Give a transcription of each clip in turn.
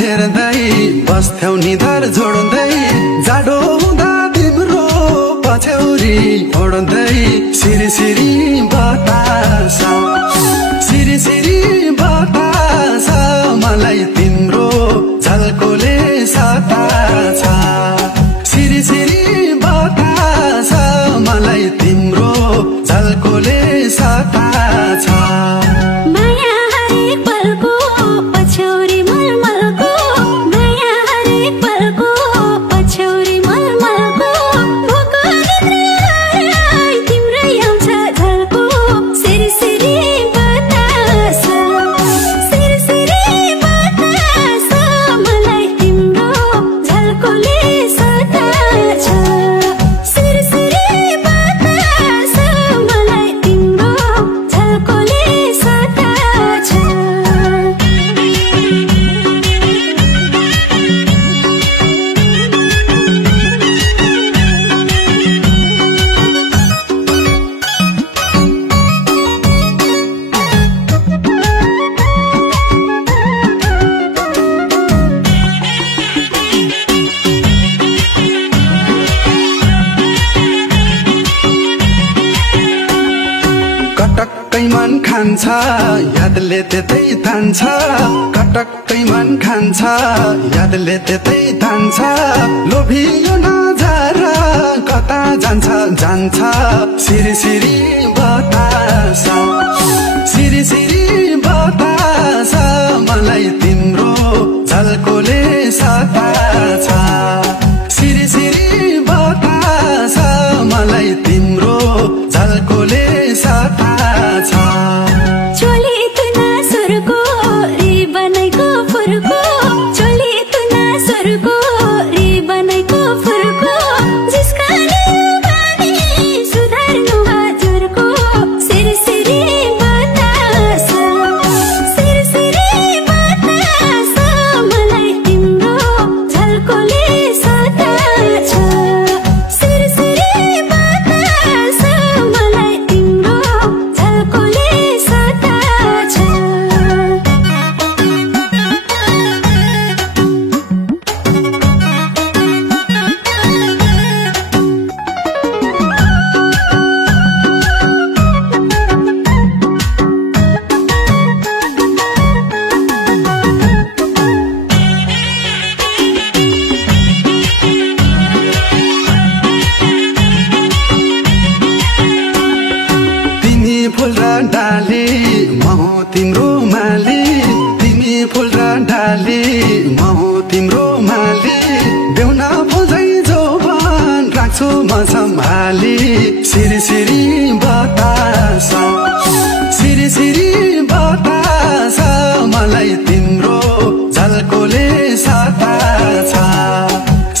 हेर्दै बस्थ्यौ निधार जोड्दै जाडो हुँदा तिम्रो पछ्यौरी ओड्दै सिरी सिरी बतास सिरी सिरी बतास मलाई तिम्रो झल्कोले सताछ सिरी सिरी बतास मलाई तिम्रो झल्कोले सताछ कटक्कै मन खान्छ यादले त्यतै तान्छ कटक्कै मन खान्छ यादले त्यतै तान्छ लोभियो नजारा कता जान्छ जान्छ सिरी सिरी बतास सिरी सिरी बतास मलाई तिम्रो झल्कोले सताछ सिरी सिरी बतास मलाई तिम्रो झल्कोले सताछ चोली तुना सुरको री बनाइको फुरको चोली तुना सुरको री बनाइको फुरको जिस्काने बानी सुधार्नु हजुरको सिरी सिरी बतास सिरी सिरी बतास मलाई तिम्रो झल्कोले सताछ सिरी सिरी बतास मलाई तिम्रो झल्कोले सताछ तिमी फुल र डाली म हो तिम्रो माली तिमी फुल र डाली म हो तिम्रो माली बेहुना फुल्दै जोबन राख्छु म सम्हाली सिरी सिरी बतास सिरी सिरी बतास मलाई तिम्रो झल्कोले सताछ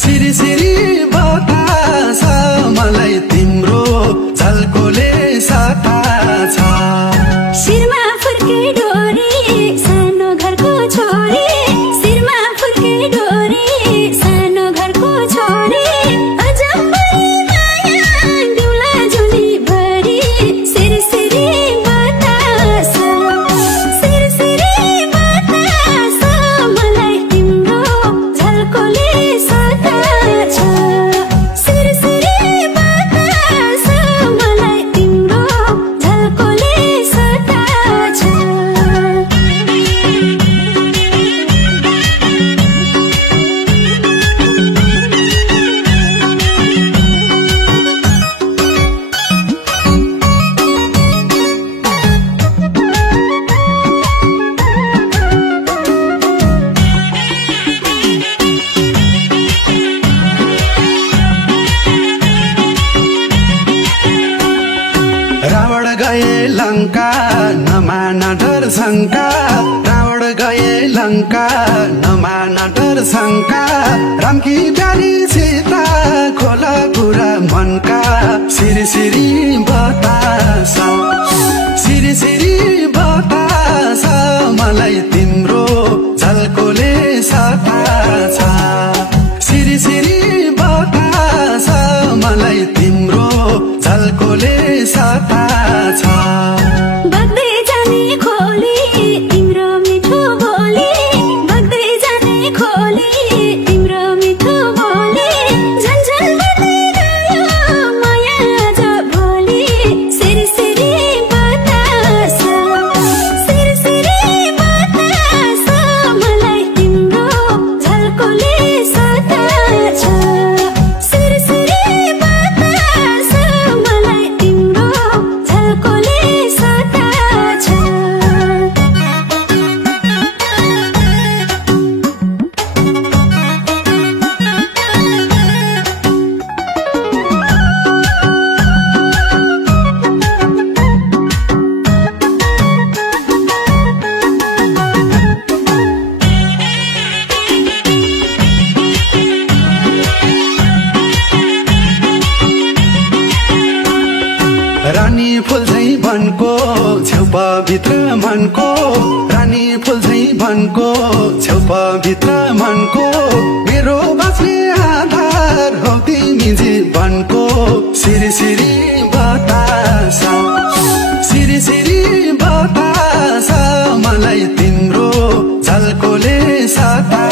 सिरी सिरी बतास मलाई तिम्रो झल्कोले सताछ शिरमा फुर्के डोरी सानो घरको छोरी शिरमा फुर्के डोरी सानो घरको छोरी अजम्मै माया दिउला झोली भरी सिरी सिरी बतास सिरी सिरी बतास मलाई तिम्रो झल्कोले सताछ सिरी सिरी बतास मलाई तिम्रो झल्कोले सताछ रावण गए लंका नमाना डर शंका रावण गए लंका नमाना डर शंका राम की प्यारी सीता खोला कुरा मनका सिरी सिरी बतास सिरी सिरी बतास मलाई तिम्रो झल्कोले सताछ सिरी सिरी बतास मलाई तिम्रो झल्कोले सताछ बग्दै जाने खोली तिम्रो मिठो बोली बग्दै जाने मनको छेउपाभित्र मनको रानी फुल झै बनको छेउपाभित्र मनको मेरो बाँच्ने आधार हौ तिमी जीवनको सिरी सिरी बतासा सिरी सिरी बतासा मलाई तिम्रो झल्कोले सता